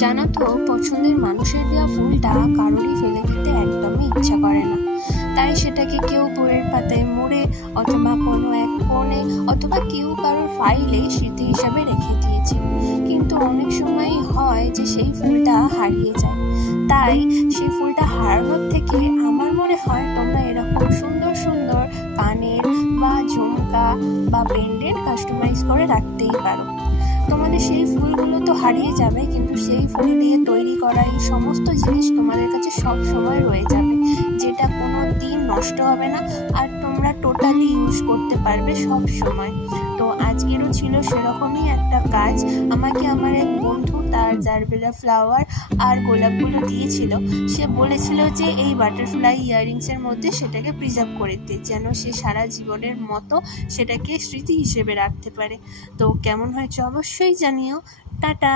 জানো তো, পছন্দের মানুষের দেওয়া ফুলটা কারোরই ফেলে দিতে একদমই ইচ্ছা করে না। তাই সেটাকে কেউ বইয়ের পাতায় মুড়ে, অথবা কোনো এক কোণে, অথবা কেউ কারোর ফাইলে স্মৃতি হিসাবে রেখে দিয়েছে। কিন্তু অনেক সময়ই হয় যে সেই ফুলটা হারিয়ে যায়। তাই সেই ফুলটা হারানোর থেকে আমার মনে হয় তোমরা এরকম সুন্দর সুন্দর কানের বা ঝুমকা বা পেন্ডেন্ট কাস্টমাইজ করে রাখতেই পারো। তোমাদের সেই ফুলগুলো তো হারিয়ে যাবে, কিন্তু সেই ফুল দিয়ে তৈরি করা এই সমস্ত জিনিস তোমাদের কাছে সব সময় রয়ে যাবে, যেটা কোনো দিন নষ্ট হবে না, আর তোমরা টোটালি ইউজ করতে পারবে সব সময়। তো আজকেরও ছিল সেরকমই একটা কাজ। আমাকে আমার এক বন্ধু তার জারবেরা ফ্লাওয়ার আর গোলাপগুলো দিয়েছিল। সে বলেছিল যে এই বাটারফ্লাই ইয়াররিংসের মধ্যে সেটাকে প্রিজার্ভ করে দিতে, যেন সে সারা জীবনের মতো সেটাকে স্মৃতি হিসেবে রাখতে পারে। তো কেমন হয়েছে অবশ্যই জানিও। টাটা।